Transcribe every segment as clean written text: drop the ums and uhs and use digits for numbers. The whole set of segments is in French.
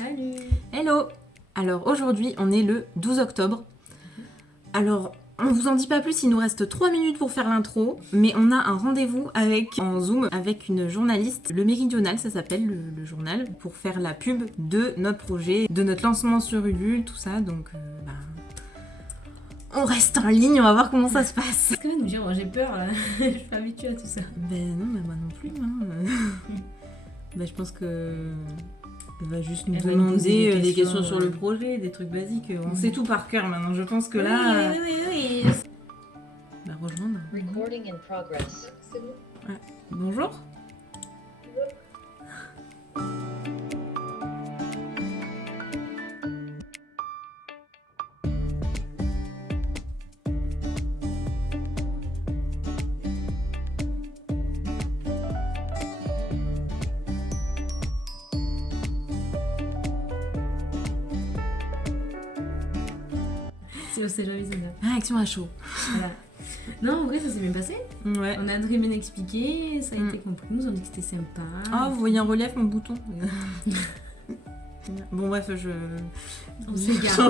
Salut. Hello. Alors aujourd'hui on est le 12 octobre. Alors on vous en dit pas plus, il nous reste 3 minutes pour faire l'intro, mais on a un rendez-vous en Zoom avec une journaliste, le Méridional ça s'appelle le journal, pour faire la pub de notre projet, de notre lancement sur Ulule, tout ça, donc on reste en ligne, on va voir comment ça se passe. Qu'est-ce qu'elle va nous dire? Moi j'ai peur là, je suis pas habituée à tout ça. Ben non, mais moi non plus. Ben, je pense que elle va juste nous Elle va nous poser demander des des questions questions, sur le projet, des trucs basiques. On Mhm. sait tout par cœur maintenant. Je pense que là, Oui. bah, rejoindre. Recording in progress. Bonjour. C'est jamais ça. Réaction à chaud. Voilà. Non, en vrai, ça s'est bien passé. Ouais. On a très bien expliqué, ça a été compris. Ils nous ont dit que c'était sympa. Oh, vous voyez en relief mon bouton. Bon bref, On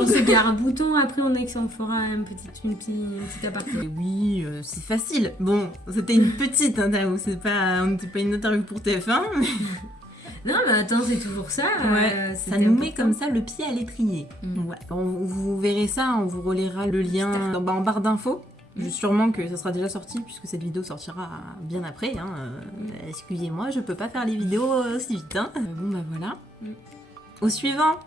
s'égare un bouton, après on fera un petit aparté. Et oui, c'est facile. Bon, c'était une petite interview, on n'était pas une interview pour TF1, mais Non, mais attends, c'est toujours ça. ouais, ça nous met comme ça le pied à l'étrier. Ouais. Vous verrez ça, on vous relaiera le lien en barre d'infos. Sûrement que ça sera déjà sorti puisque cette vidéo sortira bien après. Excusez-moi, je peux pas faire les vidéos aussi vite. Bon bah voilà. Au suivant.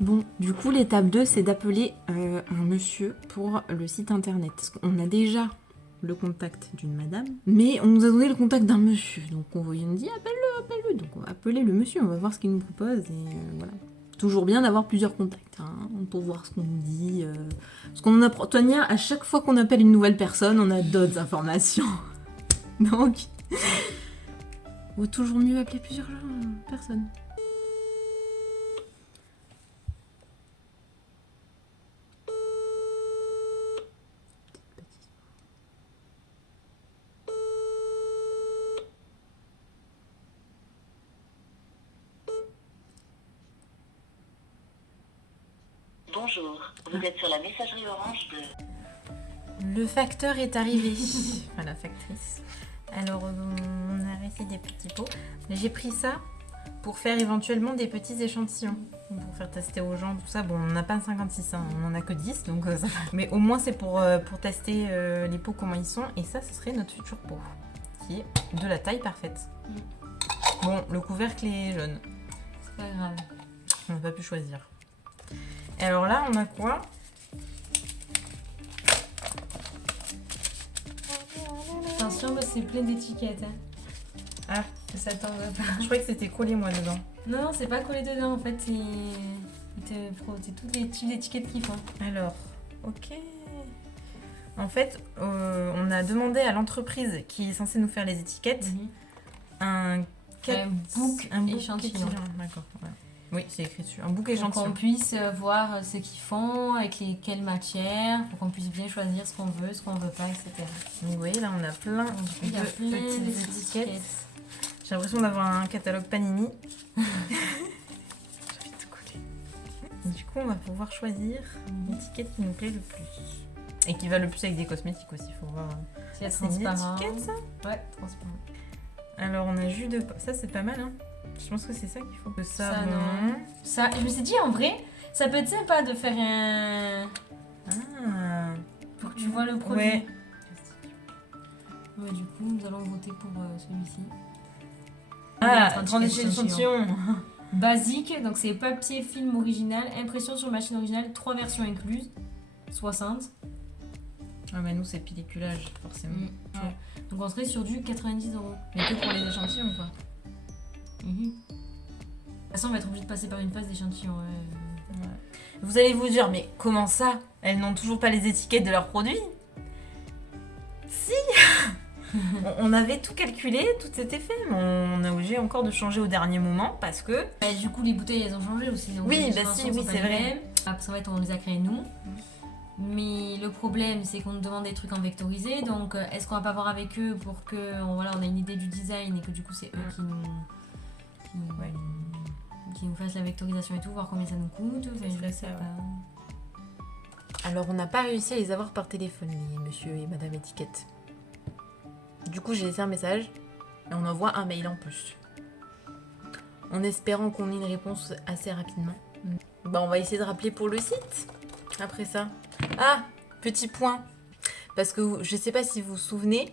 Bon, du coup l'étape 2 c'est d'appeler un monsieur pour le site internet. Parce qu'on a déjà le contact d'une madame, mais on nous a donné le contact d'un monsieur. Donc on nous dit appelle-le. Donc on va appeler le monsieur, on va voir ce qu'il nous propose et voilà. Toujours bien d'avoir plusieurs contacts pour voir ce qu'on nous dit. Parce qu'on apprend. Tonia, à chaque fois qu'on appelle une nouvelle personne, on a d'autres informations. Donc, vaut toujours mieux appeler plusieurs personnes. Bonjour, vous êtes sur la messagerie orange de... Le facteur est arrivé. Enfin, la factrice. Alors, on a reçu des petits pots. J'ai pris ça pour faire éventuellement des petits échantillons. Pour faire tester aux gens, tout ça. Bon, on n'a pas 56, on en a que 10, donc ça va. Mais au moins, c'est pour tester les pots, comment ils sont. Et ça, ce serait notre futur pot, qui est de la taille parfaite. Bon, le couvercle est jaune. C'est pas grave. On n'a pas pu choisir. Et alors là, on a quoi? Attention, bah, c'est plein d'étiquettes. Ah, Que ça tombe pas. je croyais que c'était collé, moi, dedans. Non, c'est pas collé dedans en fait, c'est toutes les types d'étiquettes qu'ils font. Alors, ok. En fait, on a demandé à l'entreprise qui est censée nous faire les étiquettes un book échantillon. échantillon. D'accord, voilà. Oui, c'est écrit dessus. Un book Pour échantillon. qu'on puisse voir ce qu'ils font, avec quelles matières, pour qu'on puisse bien choisir ce qu'on veut pas, etc. Donc, vous voyez, là, on a plein Donc, il y a de plein de petites petites étiquettes. J'ai l'impression d'avoir un catalogue Panini. J'ai envie de tout coller. Et du coup, on va pouvoir choisir l'étiquette qui nous plaît le plus. Et qui va le plus avec des cosmétiques aussi, il faut voir. C'est C'est une transparent. étiquette, ça? Ouais, transparent. Alors, on a jus de... Ça, c'est pas mal, hein. Je pense que c'est ça qu'il faut. Le savon. non. Ça, je me suis dit, en vrai, ça peut être sympa de faire un... Ah. pour que tu vois le produit. Ouais. Ouais, du coup, nous allons voter pour celui-ci. Ah, Notre 30 étiquette échantillons. Basique, donc c'est papier, film original, impression sur machine originale, 3 versions incluses, 60. Ah, mais nous, c'est pelliculage, forcément. Ouais. Donc on serait sur du 90 €. Mais que pour les échantillons, quoi. De toute façon, on va être obligé de passer par une phase d'échantillon. Ouais. Vous allez vous dire, mais comment ça? Elles n'ont toujours pas les étiquettes de leurs produits? Si. On avait tout calculé, tout était fait, mais on a obligé encore de changer au dernier moment parce que... Bah, du coup, les bouteilles, elles ont changé aussi. Donc Oui, les bah dimensions si, oui, sont pas c'est les vrai. mêmes. Parce qu'en fait, on les a créés nous. Mais le problème, c'est qu'on nous demande des trucs en vectorisé. Donc, est-ce qu'on va pas voir avec eux pour que on a une idée du design et que du coup, c'est eux qui nous qui nous fasse la vectorisation et tout, voir combien ça nous coûte. Enfin, je sais pas. Alors, on n'a pas réussi à les avoir par téléphone, les monsieur et madame étiquette. Du coup, j'ai laissé un message et on envoie un mail en plus. En espérant qu'on ait une réponse assez rapidement. Bah, on va essayer de rappeler pour le site. Après ça. Ah, petit point. Parce que je sais pas si vous vous souvenez.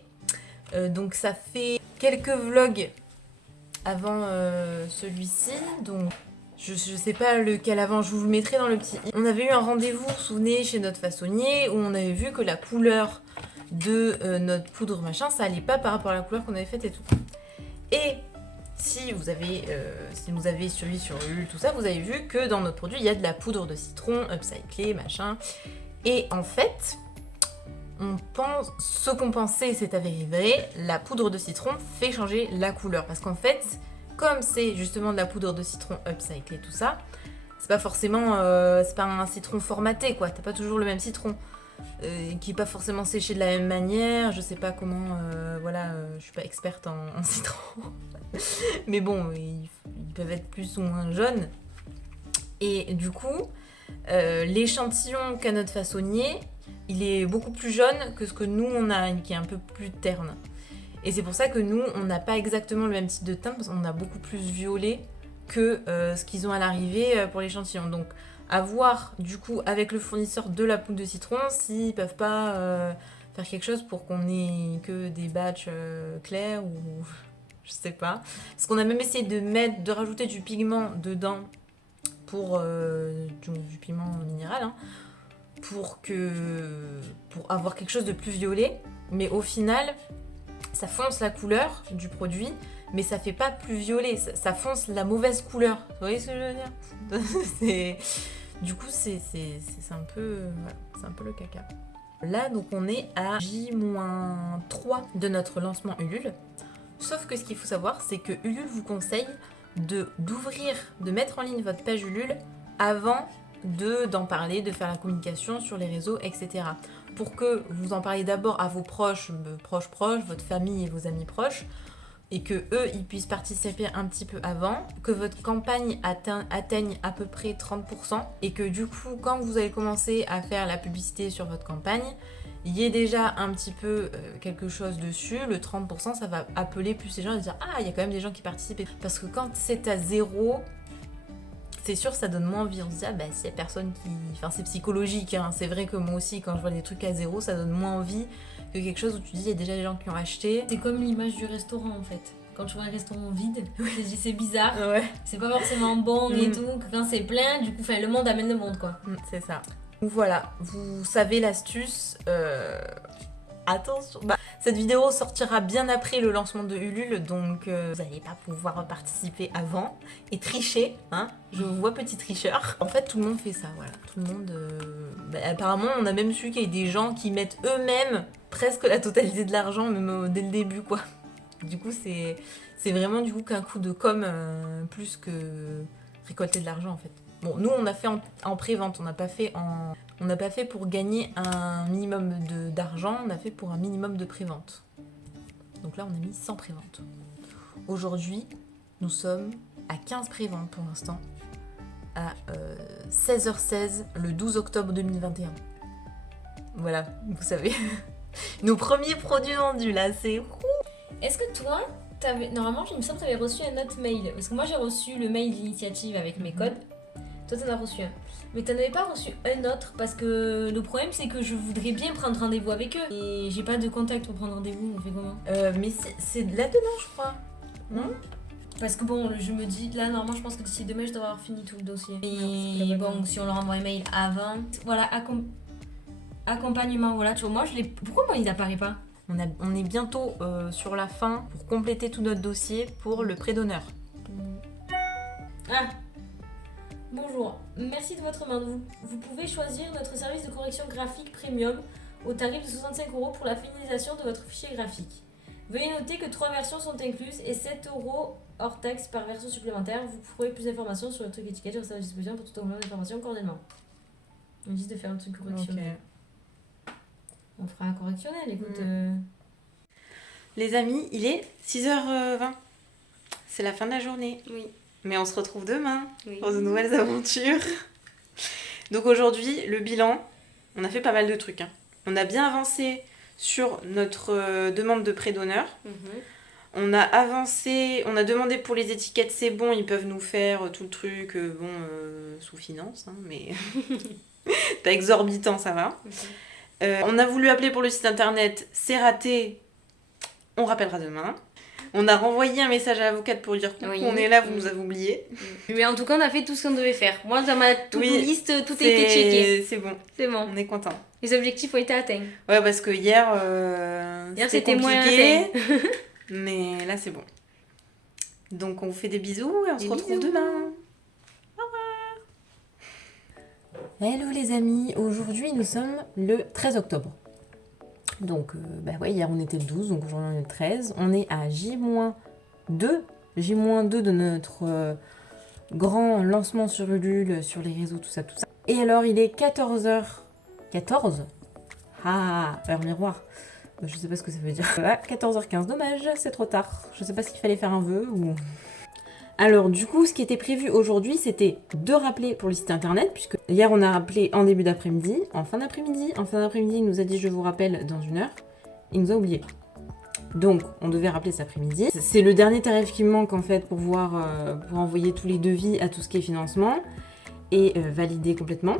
Donc, ça fait quelques vlogs avant celui-ci. Donc, je sais pas lequel avant. Je vous le mettrai dans le petit. On avait eu un rendez-vous, vous vous souvenez, chez notre façonnier. Où on avait vu que la couleur de notre poudre machin, ça allait pas par rapport à la couleur qu'on avait faite et tout. Et si vous avez suivi sur Ulule, tout ça, vous avez vu que dans notre produit, il y a de la poudre de citron, upcyclée, machin. Et en fait, ce qu'on pensait s'est avéré vrai, la poudre de citron fait changer la couleur. Parce qu'en fait, comme c'est justement de la poudre de citron upcyclée, tout ça, c'est pas forcément, c'est pas un citron formaté, quoi. T'as pas toujours le même citron. Qui est pas forcément séché de la même manière, je sais pas comment, je suis pas experte en citron, mais bon, ils peuvent être plus ou moins jaunes, et du coup, l'échantillon qu'a notre façonnier, il est beaucoup plus jaune que ce que nous on a, qui est un peu plus terne, et c'est pour ça que nous, on n'a pas exactement le même type de teinte, parce qu'on a beaucoup plus violet que ce qu'ils ont à l'arrivée pour l'échantillon, donc à voir du coup avec le fournisseur de la poudre de citron s'ils peuvent pas faire quelque chose pour qu'on ait que des batchs clairs ou je sais pas. Parce qu'on a même essayé de rajouter du pigment dedans pour du pigment minéral pour avoir quelque chose de plus violet, mais au final ça fonce la couleur du produit, mais ça fait pas plus violet, ça fonce la mauvaise couleur. Vous voyez ce que je veux dire? Du coup, c'est un peu le caca. Là, donc on est à J-3 de notre lancement Ulule. Sauf que ce qu'il faut savoir, c'est que Ulule vous conseille de mettre en ligne votre page Ulule avant d'en parler, de faire la communication sur les réseaux, etc. Pour que vous en parliez d'abord à vos proches, votre famille et vos amis proches, et que eux ils puissent participer un petit peu avant, que votre campagne atteigne à peu près 30%, et que du coup quand vous allez commencer à faire la publicité sur votre campagne, il y ait déjà un petit peu quelque chose dessus. Le 30%, ça va appeler plus les gens et dire ah, il y a quand même des gens qui participent, parce que quand c'est à zéro, c'est sûr, ça donne moins envie. On se dit, ah bah, s'il y a personne qui... Enfin, c'est psychologique, hein. C'est vrai que moi aussi, quand je vois des trucs à zéro, ça donne moins envie que quelque chose où tu dis, il y a déjà des gens qui ont acheté. C'est comme l'image du restaurant, en fait. Quand tu vois un restaurant vide, c'est bizarre. Ouais. C'est pas forcément bon et tout. Que quand c'est plein, du coup, le monde amène le monde, quoi. C'est ça. Donc voilà, vous savez l'astuce. Attention, cette vidéo sortira bien après le lancement de Ulule, donc vous n'allez pas pouvoir participer avant et tricher, hein. Je vous vois petit tricheur. En fait, tout le monde fait ça, voilà. Tout le monde. Apparemment, on a même su qu'il y a des gens qui mettent eux-mêmes presque la totalité de l'argent, même dès le début, quoi. Du coup, c'est vraiment du coup qu'un coup de com plus que récolter de l'argent, en fait. Bon, nous, on a fait en pré-vente, on n'a pas fait pour gagner un minimum d'argent, on a fait pour un minimum de pré-vente. Donc là, on a mis 100 pré-vente. Aujourd'hui, nous sommes à 15 pré-ventes pour l'instant, à 16h16 le 12 octobre 2021. Voilà, vous savez. Nos premiers produits vendus, là, c'est... Est-ce que toi, normalement, il me semble que tu avais reçu un autre mail. Parce que moi, j'ai reçu le mail d'initiative avec mes codes. Toi, t'en as reçu un. Mais t'en avais pas reçu un autre parce que le problème, c'est que je voudrais bien prendre rendez-vous avec eux. Et j'ai pas de contact pour prendre rendez-vous, on fait comment? Mais c'est là-dedans, je crois. Non? Parce que bon, je me dis, là, normalement, je pense que d'ici demain, je dois avoir fini tout le dossier. Et bon, si on leur envoie un mail avant... Voilà, accompagnement, voilà. Tu vois, moi, pourquoi moi, il n'apparaît pas? On est bientôt sur la fin pour compléter tout notre dossier pour le prêt d'honneur. Ah! Bonjour, merci de votre main. Vous pouvez choisir notre service de correction graphique premium au tarif de 65 € pour la finalisation de votre fichier graphique. Veuillez noter que 3 versions sont incluses et 7 € hors taxe par version supplémentaire. Vous trouverez plus d'informations sur le truc étiquette. Je reste à votre disposition pour tout au long d'informations cordialement. On dit de faire un truc correctionnel. Okay. On fera un correctionnel, écoute. Les amis, il est 6h20. C'est la fin de la journée. Oui. Mais on se retrouve demain Oui. pour de nouvelles aventures. Donc aujourd'hui, le bilan, on a fait pas mal de trucs. Hein. On a bien avancé sur notre demande de prêt d'honneur. On a avancé, on a demandé pour les étiquettes, c'est bon, ils peuvent nous faire tout le truc, sous finance, hein, mais pas exorbitant, ça va. On a voulu appeler pour le site internet, c'est raté, on rappellera demain. On a renvoyé un message à l'avocate pour lui dire coucou, on est là, vous nous avez oubliés. Mais en tout cas, on a fait tout ce qu'on devait faire. Moi, dans ma to-do list, tout a été checké. C'est bon, C'est bon. on est content. Les objectifs ont été atteints. Ouais, parce que hier c'était moins compliqué, atteint. mais là c'est bon. Donc on vous fait des bisous et on se retrouve bisous. demain. Hello les amis, aujourd'hui nous sommes le 13 octobre. Donc hier on était le 12, donc aujourd'hui on est le 13. On est à J-2 de notre grand lancement sur Ulule, sur les réseaux, tout ça. Et alors il est 14h14. Ah, heure miroir. Je sais pas ce que ça veut dire. 14h15, dommage, c'est trop tard. Je sais pas s'il fallait faire un vœu ou... Alors du coup, ce qui était prévu aujourd'hui, c'était de rappeler pour le site internet, puisque hier on a rappelé en début d'après-midi, en fin d'après-midi, il nous a dit je vous rappelle dans 1 heure, il nous a oublié. Donc on devait rappeler cet après-midi. C'est le dernier tarif qui me manque en fait pour pour envoyer tous les devis à tout ce qui est financement et valider complètement.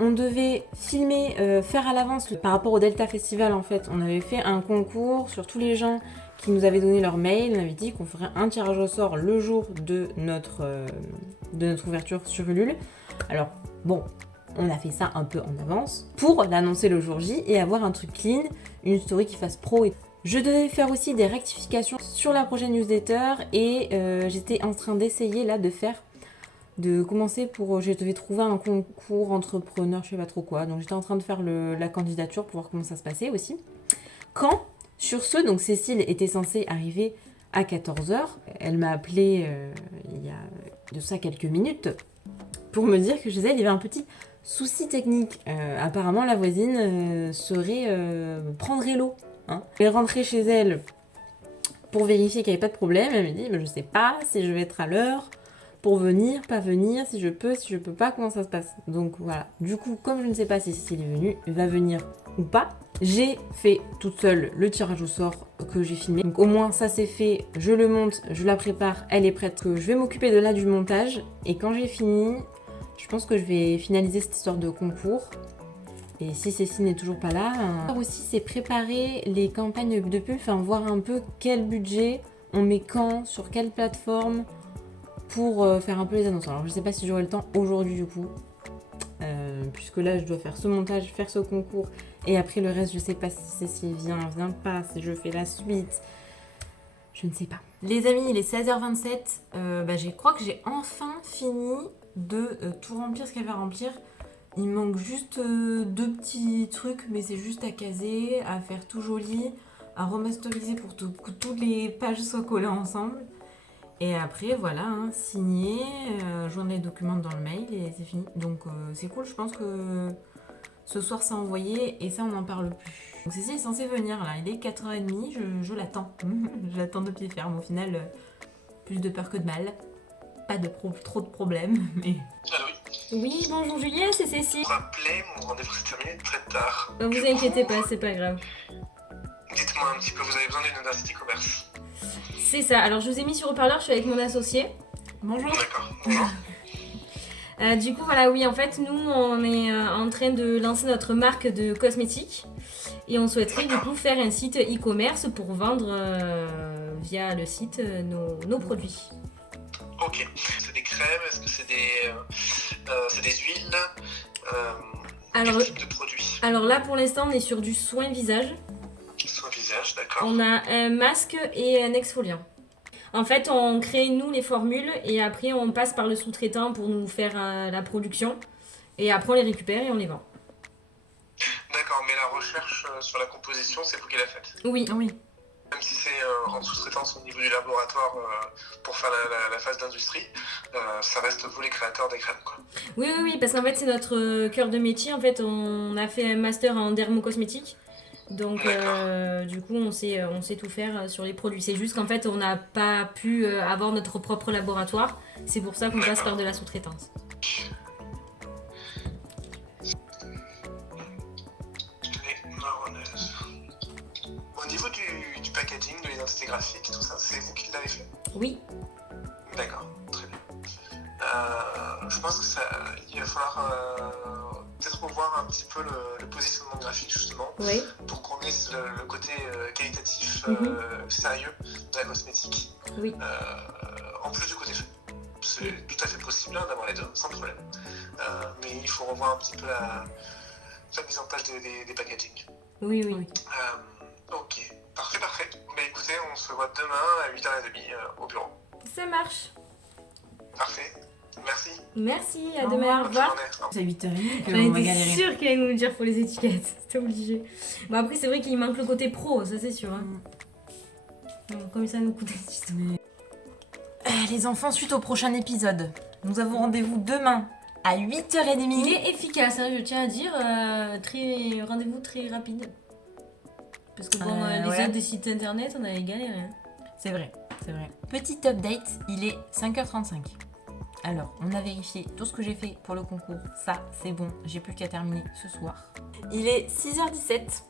On devait filmer, faire à l'avance par rapport au Delta Festival en fait. On avait fait un concours sur tous les gens qui nous avaient donné leur mail. On avait dit qu'on ferait un tirage au sort le jour de notre ouverture sur Ulule. Alors bon, on a fait ça un peu en avance pour l'annoncer le jour J et avoir un truc clean, une story qui fasse pro. Je devais faire aussi des rectifications sur la prochaine newsletter et j'étais en train d'essayer là de commencer je devais trouver un concours entrepreneur, je sais pas trop quoi, donc j'étais en train de faire la candidature pour voir comment ça se passait aussi. Sur ce, donc Cécile était censée arriver à 14h, elle m'a appelé il y a de ça quelques minutes pour me dire que chez elle il y avait un petit souci technique. Apparemment la voisine prendrait l'eau. Hein. Elle est rentrée chez elle pour vérifier qu'il n'y avait pas de problème, elle me dit je sais pas si je vais être à l'heure pour venir, pas venir, si je peux pas, comment ça se passe. Donc voilà, du coup, comme je ne sais pas si Cécile va venir ou pas, j'ai fait toute seule le tirage au sort que j'ai filmé. Donc au moins ça c'est fait, je le monte, je la prépare, elle est prête. Je vais m'occuper du montage et quand j'ai fini, je pense que je vais finaliser cette histoire de concours. Et si Cécile n'est toujours pas là, aussi c'est préparer les campagnes de pub, voir un peu quel budget on met quand, sur quelle plateforme, pour faire un peu les annonces. Alors je sais pas si j'aurai le temps aujourd'hui du coup, puisque là je dois faire ce montage, faire ce concours, et après le reste je sais pas si Cécile vient pas, si je fais la suite, je ne sais pas. Les amis, il est 16h27, je crois que j'ai enfin fini de tout remplir ce qu'il y avait à remplir. Il me manque juste 2 petits trucs, mais c'est juste à caser, à faire tout joli, à remasteriser pour que toutes les pages soient collées ensemble. Et après, voilà, signer, joindre les documents dans le mail et c'est fini. Donc c'est cool, je pense que ce soir c'est envoyé et ça on n'en parle plus. Donc Cécile est censée venir là, il est 4h30, je l'attends. Je l'attends de pied ferme. Au final, plus de peur que de mal. Pas trop de problèmes, mais... Allô, oui. Oui, bonjour Julien, c'est Cécile. Rappelez, mon rendez-vous s'est terminé très tard. Ne vous inquiétez pas, c'est pas grave. Dites-moi un petit peu, vous avez besoin d'une université commerce. C'est ça, alors je vous ai mis sur haut-parleur, je suis avec mon associé. Bonjour. D'accord, bonjour. Du coup, voilà, oui, en fait, nous, on est en train de lancer notre marque de cosmétiques et on souhaiterait du coup faire un site e-commerce pour vendre via le site nos produits. Ok, c'est des crèmes, est-ce que c'est des huiles Alors, quel type de produit? Alors là, pour l'instant, on est sur du soin visage. Soin visage, d'accord. On a un masque et un exfoliant. En fait, on crée nous les formules et après on passe par le sous-traitant pour nous faire la production. Et après on les récupère et on les vend. D'accord, mais la recherche sur la composition, c'est vous qui la faites? Oui. Même si c'est en sous-traitance au niveau du laboratoire pour faire la phase d'industrie, ça reste vous les créateurs des crèmes, quoi. Oui, parce qu'en fait c'est notre cœur de métier. En fait, on a fait un master en dermocosmétique. Donc, D'accord. du coup, on sait tout faire sur les produits. C'est juste qu'en fait, on n'a pas pu avoir notre propre laboratoire. C'est pour ça qu'on passe par de la sous-traitance. Les marronneuses. Au niveau du packaging, de l'identité graphique, tout ça, c'est vous qui l'avez fait? Oui, D'accord, très bien. Je pense que il va falloir peut-être revoir un petit peu le positionnement graphique justement oui, pour qu'on ait le côté qualitatif sérieux de la cosmétique oui. en plus du côté fait. C'est tout à fait possible hein, d'avoir les deux, sans problème. Mais il faut revoir un petit peu la mise en place des packaging. Oui, oui. Ok, parfait. Mais écoutez, on se voit demain à 8h30 au bureau. Ça marche. Parfait, merci. Merci, à Au demain, au Bonne revoir. journée. Au revoir. C'est à 8h30 J'en qu'on va étais galérer. sûre qu'elle allait nous dire pour les étiquettes. C'était obligé. Bon, après, c'est vrai qu'il manque le côté pro, ça c'est sûr. Hein. Donc, comme ça nous coûte justement. Les enfants, suite au prochain épisode, nous avons rendez-vous demain à 8h30. Il est efficace, hein, je tiens à dire. Rendez-vous très rapide. Parce que bon, les ouais. autres des sites internet, on avait galéré. Hein. C'est vrai. Petit update, il est 5h35. Alors, on a vérifié tout ce que j'ai fait pour le concours. Ça, c'est bon, j'ai plus qu'à terminer ce soir. Il est 6h17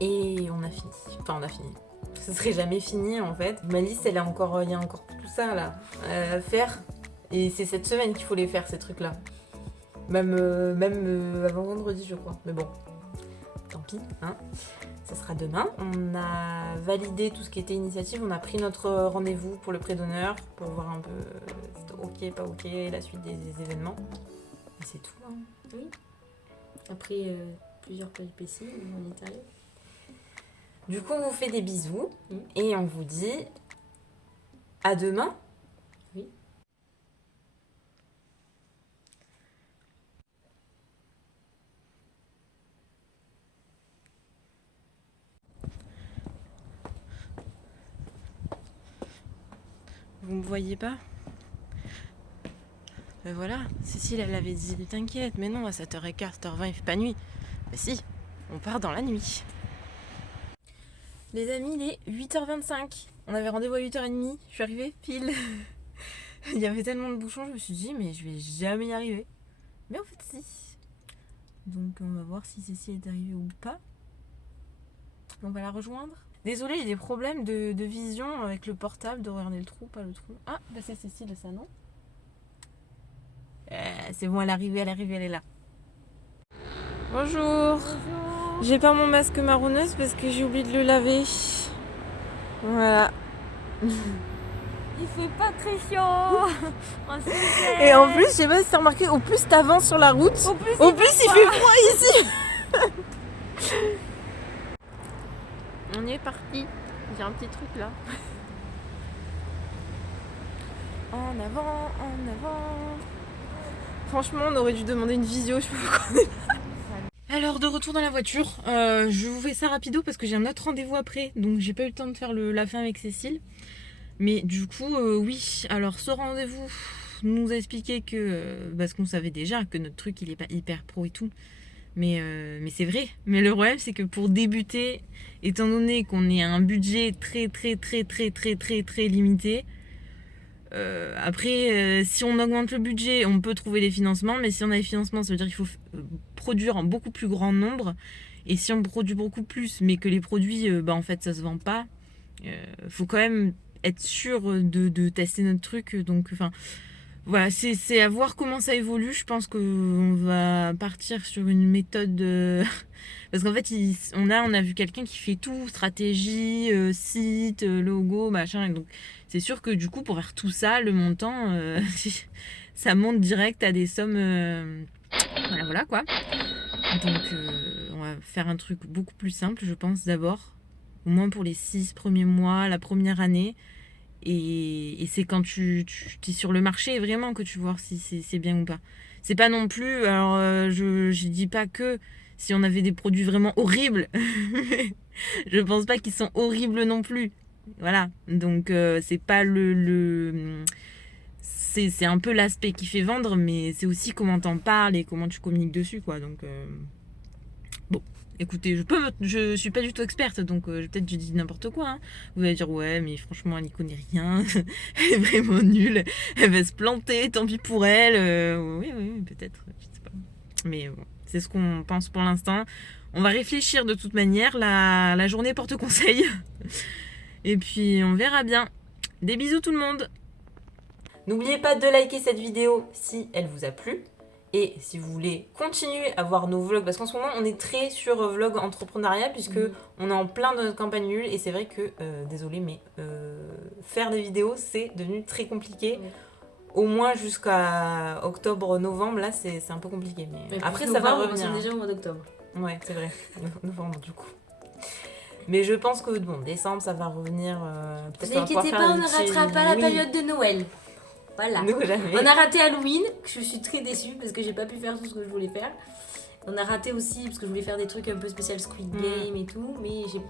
et on a fini. Enfin, on a fini. Ce serait jamais fini en fait. Ma liste, il y a encore tout ça là à faire. Et c'est cette semaine qu'il faut les faire, ces trucs-là. Même avant vendredi, je crois. Mais bon, tant pis, hein. Ça sera demain. On a validé tout ce qui était initiative. On a pris notre rendez-vous pour le prix d'honneur pour voir un peu si c'était ok, pas ok, la suite des événements. Et c'est tout. Hein. Oui. Après plusieurs péripéties, on est arrivé. Du coup, on vous fait des bisous Mm. et on vous dit à demain. Oui. Vous me voyez pas? Ben voilà, Cécile elle avait dit t'inquiète, mais non, à 7h15, 7h20 il fait pas nuit. Mais si, on part dans la nuit. Les amis, il est 8h25. On avait rendez-vous à 8h30, je suis arrivée pile. Il y avait tellement de bouchons, je me suis dit mais je vais jamais y arriver. Mais en fait si. Donc on va voir si Cécile est arrivée ou pas. On va la rejoindre. Désolée, j'ai des problèmes de vision avec le portable, de regarder le trou, pas le trou. Ah, bah c'est Cécile, ça non? C'est bon, elle est arrivée, elle est là. Bonjour. J'ai pas mon masque marronneuse parce que j'ai oublié de le laver. Voilà. Il fait pas très chaud. Et en plus, je sais pas si t'as remarqué, au plus t'avances sur la route, au plus il fait froid ici. On y est parti. J'ai un petit truc là. En avant, en avant. Franchement, on aurait dû demander une visio, je peux pas croire. Alors, de retour dans la voiture, je vous fais ça rapido parce que j'ai un autre rendez-vous après, donc j'ai pas eu le temps de faire la fin avec Cécile. Mais du coup, oui, alors ce rendez-vous nous a expliqué que, parce qu'on savait déjà que notre truc il est pas hyper pro et tout, mais c'est vrai. Mais le problème c'est que pour débuter, étant donné qu'on est à un budget très limité, après si on augmente le budget, on peut trouver les financements, mais si on a les financements, ça veut dire qu'il faut produire en beaucoup plus grand nombre. Et si on produit beaucoup plus, mais que les produits, en fait, ça se vend pas, faut quand même être sûr de tester notre truc. Donc, enfin, voilà, c'est à voir comment ça évolue. Je pense qu'on va partir sur une méthode... parce qu'en fait, on a vu quelqu'un qui fait tout, stratégie, site, logo, machin. Et donc, c'est sûr que du coup, pour faire tout ça, le montant, ça monte direct à des sommes... voilà quoi. Donc, on va faire un truc beaucoup plus simple, je pense, d'abord. Au moins pour les 6 premiers mois, la première année. Et c'est quand tu es sur le marché vraiment que tu vois si c'est bien ou pas. C'est pas non plus... Alors, je dis pas que si on avait des produits vraiment horribles. Je pense pas qu'ils sont horribles non plus. Voilà. Donc, c'est pas c'est un peu l'aspect qui fait vendre, mais c'est aussi comment t'en parles et comment tu communiques dessus, quoi. Donc, bon, Écoutez, je suis pas du tout experte, donc peut-être je dis n'importe quoi. Hein. Vous allez dire, ouais, mais franchement, elle n'y connaît rien. Elle est vraiment nulle. Elle va se planter, tant pis pour elle. Oui, peut-être, je sais pas. Mais bon, c'est ce qu'on pense pour l'instant. On va réfléchir de toute manière. La journée porte conseil. Et puis, on verra bien. Des bisous tout le monde. N'oubliez pas de liker cette vidéo si elle vous a plu. Et si vous voulez continuer à voir nos vlogs, parce qu'en ce moment on est très sur vlog entrepreneuriat, puisque on est en plein de notre campagne nulle, et c'est vrai que, désolé, mais faire des vidéos c'est devenu très compliqué. Au moins jusqu'à octobre-novembre, là c'est un peu compliqué. Mais après ça va revenir. On est déjà au mois d'octobre. Ouais, c'est vrai, novembre du coup. Mais je pense que bon, décembre ça va revenir. Ne vous inquiétez pas, on ne ratera pas la période de Noël. Voilà. Nous, jamais. On a raté Halloween, que je suis très déçue parce que j'ai pas pu faire tout ce que je voulais faire. On a raté aussi parce que je voulais faire des trucs un peu spécial Squid Game et tout, mais j'ai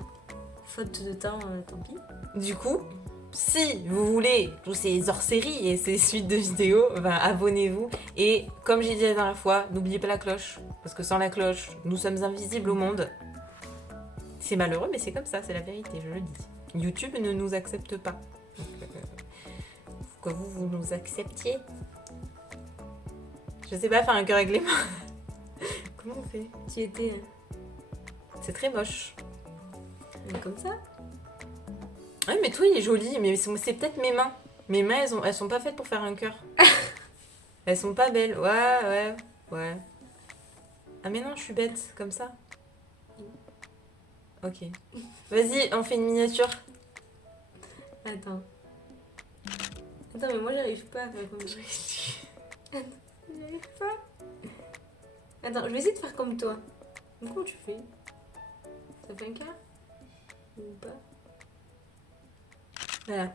faute de temps, tant pis. Du coup, si vous voulez tous ces hors-séries et ces suites de vidéos, ben abonnez-vous. Et comme j'ai dit la dernière fois, n'oubliez pas la cloche, parce que sans la cloche, nous sommes invisibles au monde. C'est malheureux, mais c'est comme ça, c'est la vérité, je le dis. YouTube ne nous accepte pas. Donc, que vous nous acceptiez. Je sais pas faire un cœur avec les mains. Comment on fait? Tu étais C'est très moche. comme ça. Oui, mais toi il est joli, mais c'est peut-être mes mains. Mes mains, elles sont pas faites pour faire un cœur. Elles sont pas belles. Ouais. Ah mais non, je suis bête, comme ça. Ok. Vas-y, on fait une miniature. Attends, mais moi j'arrive pas à faire comme ça. J'arrive pas. Attends, je vais essayer de faire comme toi. Comment tu fais? Ça fait un cœur? Ou pas? Voilà.